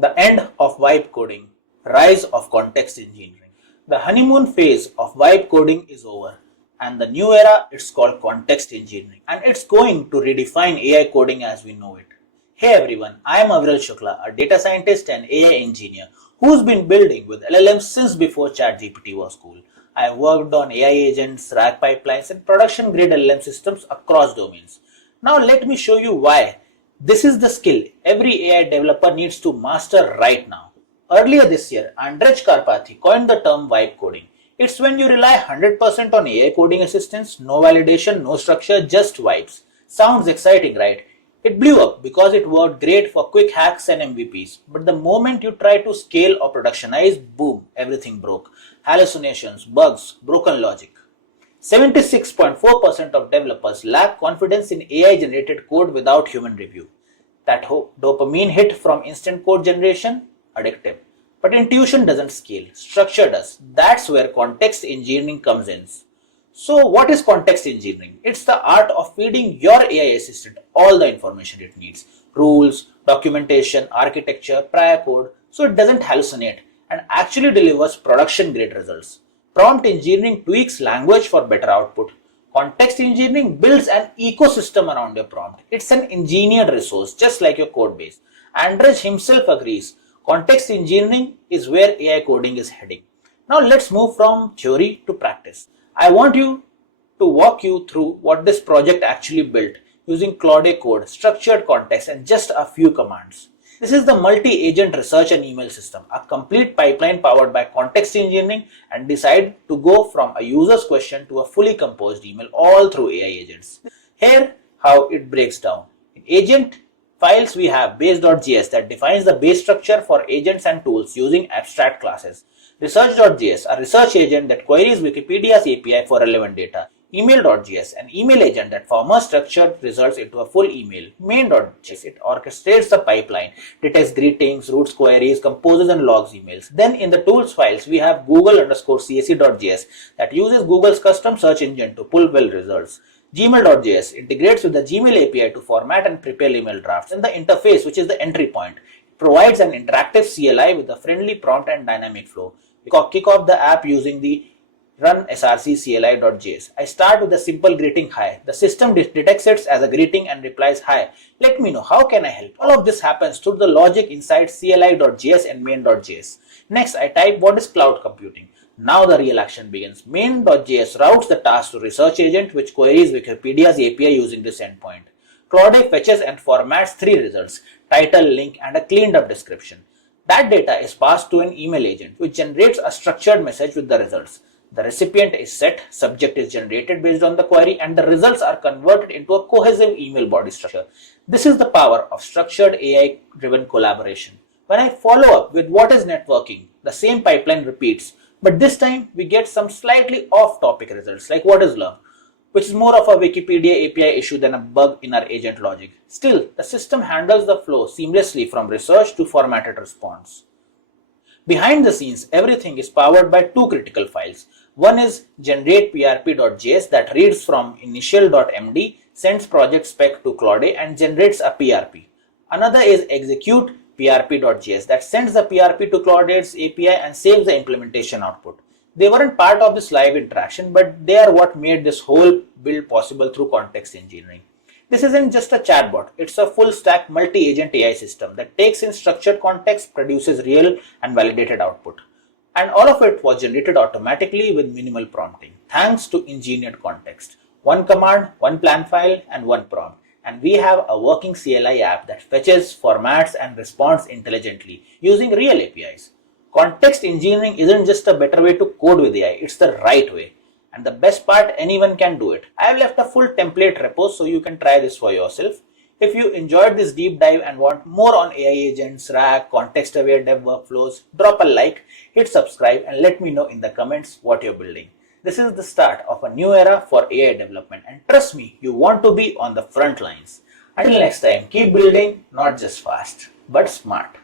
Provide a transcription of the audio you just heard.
The end of vibe coding, rise of context engineering. The honeymoon phase of vibe coding is over, and the new era, it's called context engineering, and it's going to redefine AI coding as we know it. Hey everyone, I am Aviral Shukla, a data scientist and AI engineer who's been building with LLMs since before ChatGPT was cool. I have worked on AI agents, RAG pipelines, and production grade LLM systems across domains. Now let me show you why. This is the skill every AI developer needs to master right now. Earlier this year, Andrej Karpathy coined the term vibe coding. It's when you rely 100% on AI coding assistance, no validation, no structure, just vibes. Sounds exciting, right? It blew up because it worked great for quick hacks and MVPs. But the moment you try to scale or productionize, boom, everything broke. Hallucinations, bugs, broken logic. 76.4% of developers lack confidence in AI-generated code without human review. That dopamine hit from instant code generation, addictive. But intuition doesn't scale, structure does. That's where context engineering comes in. So what is context engineering? It's the art of feeding your AI assistant all the information it needs. Rules, documentation, architecture, prior code, so it doesn't hallucinate and actually delivers production grade results. Prompt engineering tweaks language for better output. Context engineering builds an ecosystem around your prompt. It's an engineered resource, just like your code base. Andrej himself agrees, context engineering is where AI coding is heading. Now let's move from theory to practice. I want to walk you through what this project actually built using Claude Code, structured context, and just a few commands. This is the multi-agent research and email system, a complete pipeline powered by context engineering, and decide to go from a user's question to a fully composed email all through AI agents. Here, how it breaks down. In agent files, we have base.js that defines the base structure for agents and tools using abstract classes. Research.js, a research agent that queries Wikipedia's API for relevant data. Email.js, an email agent that formats structured results into a full email. Main.js, it orchestrates the pipeline, detects greetings, routes queries, composes and logs emails. Then in the tools files, we have Google_CSE.js that uses Google's custom search engine to pull well results. Gmail.js integrates with the Gmail API to format and prepare email drafts. And the interface, which is the entry point, provides an interactive CLI with a friendly prompt and dynamic flow. We kick off the app using the run src cli.js. I start with a simple greeting hi. The system detects it as a greeting and replies hi. Let me know, how can I help? All of this happens through the logic inside cli.js and main.js. Next, I type what is cloud computing. Now the real action begins. Main.js routes the task to research agent which queries Wikipedia's API using this endpoint. Claude fetches and formats 3 results, title, link, and a cleaned up description. That data is passed to an email agent which generates a structured message with the results. The recipient is set, subject is generated based on the query, and the results are converted into a cohesive email body structure. This is the power of structured AI-driven collaboration. When I follow up with what is networking, the same pipeline repeats, but this time we get some slightly off-topic results like what is love, which is more of a Wikipedia API issue than a bug in our agent logic. Still, the system handles the flow seamlessly from research to formatted response. Behind the scenes, everything is powered by 2 critical files. One is generateprp.js that reads from initial.md, sends project spec to Claude and generates a PRP. Another is executeprp.js that sends the PRP to Claude's API and saves the implementation output. They weren't part of this live interaction, but they are what made this whole build possible through context engineering. This isn't just a chatbot, it's a full stack multi-agent AI system that takes in structured context, produces real and validated output. And all of it was generated automatically with minimal prompting, thanks to engineered context. One command, one plan file, and one prompt. And we have a working CLI app that fetches, formats, and responds intelligently using real APIs. Context engineering isn't just a better way to code with AI, it's the right way. And the best part, anyone can do it. I have left a full template repo so you can try this for yourself. If you enjoyed this deep dive and want more on AI agents, RAG, context-aware dev workflows, drop a like, hit subscribe, and let me know in the comments what you're building. This is the start of a new era for AI development, and trust me, you want to be on the front lines. Until next time, keep building, not just fast, but smart.